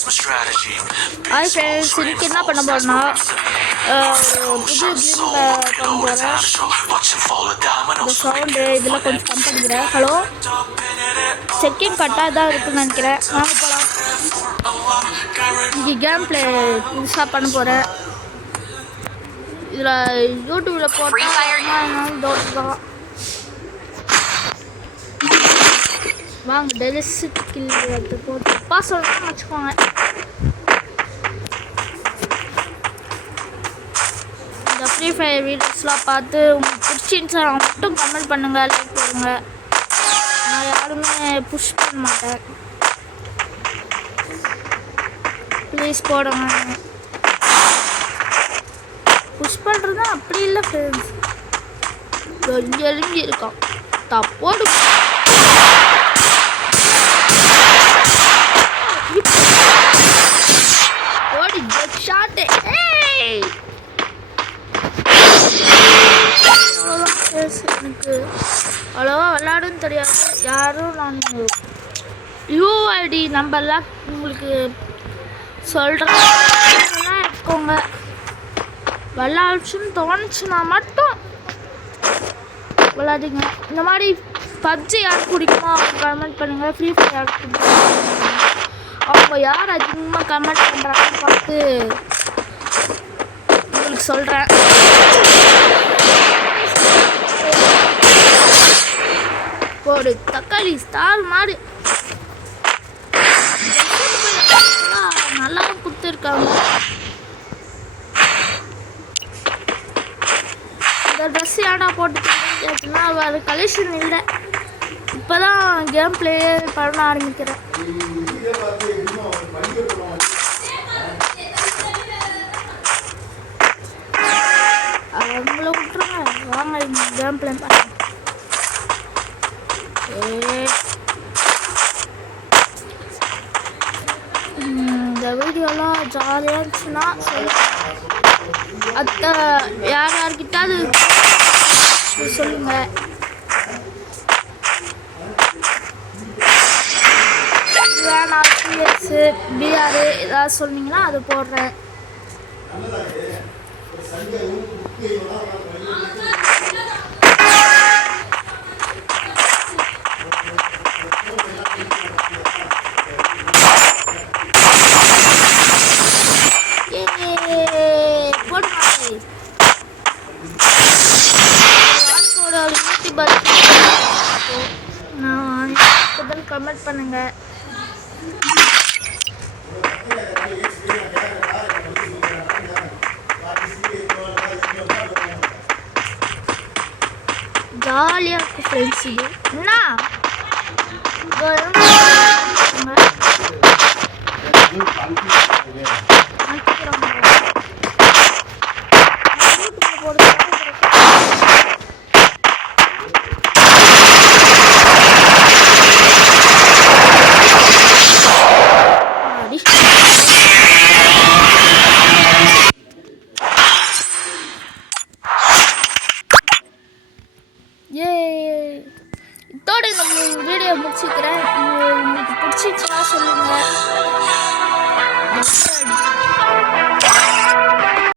Hi friends, இன்னைக்கு என்ன பண்ண போறோம்னா புது ப்ளீம் பண்ண போகிறேன். இந்த சவுண்டு இதெல்லாம் கொஞ்சம் கம் பண்ணிக்கிறேன். ஹலோ, செக்கிங் கட்டாக தான் இருக்குன்னு நினைக்கிறேன். வாங்க போகலாம். இங்கே கேம் பிளே புதுசாக பண்ண போகிறேன். இதில் யூடியூப்பில் போட்டால் தான் வாங்க டெய்லி ஸ்கில் எடுத்து போட்டு சொல்லணும்னு வச்சுக்கோங்க. இந்த ஃப்ரீ ஃபயர் வீடியோஸ்லாம் பார்த்து உங்களுக்கு பிடிச்சிருந்துச்சா மட்டும் கமெண்ட் பண்ணுங்கள், லைக் போடுங்க. நான் யாருமே புஷ் பண்ண மாட்டேன், ப்ளீஸ் போடுங்க. புஷ் பண்ணுறது அப்படி இல்லை ஃப்ரெண்ட்ஸ், எலுங்கி இருக்கான் தப்போடு ஓடி ஷாட்டு. எனக்கு அவ்வளோவா விளையாடுன்னு தெரியாது. யாரும் நான் யூஐடி நம்பர்லாம் உங்களுக்கு சொல்கிறேன், இருக்கோங்க. விளையாடுச்சுன்னு தோணுச்சுன்னா மட்டும் விளையாடுங்க. இந்த மாதிரி பப்ஜி யார் பிடிக்குமோ அவங்க கமெண்ட் பண்ணுங்கள். ஃப்ரீ ஃபயர் யார் பிடிக்குமோ அவங்க யார் அதிகமாக கமெண்ட் பண்ணுறாங்கன்னு பார்த்து உங்களுக்கு சொல்கிறேன். ஒரு தக்காளி ஸ்டார் மாதிரி நல்லாவும் கொடுத்துருக்காங்க. இந்த ட்ரெஸ் ஏடா போட்டுச்சுன்னா அது கலெக்ஷன் இல்லை. இப்போ தான் கேம் பிளே பண்ண ஆரம்பிக்கிறேன். அவங்கள விட்டுருங்க, வாங்க கேம் பிளே பண்ண. இந்த வீடியோலாம் ஜாலியாக இருந்துச்சுன்னா அத்தை யார்கிட்டாவது சொல்லுங்கள். வேணாம் சிஎஸ் பிஆர் ஏதாவது சொன்னீங்கன்னா அது போடுறேன். கமெண்ட் பண்ணுங்க. ஜாலியாக இருக்கு ஃப்ரெண்ட்ஸ். இது என்ன இதோட இந்த வீடியோ முடிச்சுக்கிறேன். உங்களுக்கு பிடிச்சிச்சுன்னா சொல்லுங்கள்.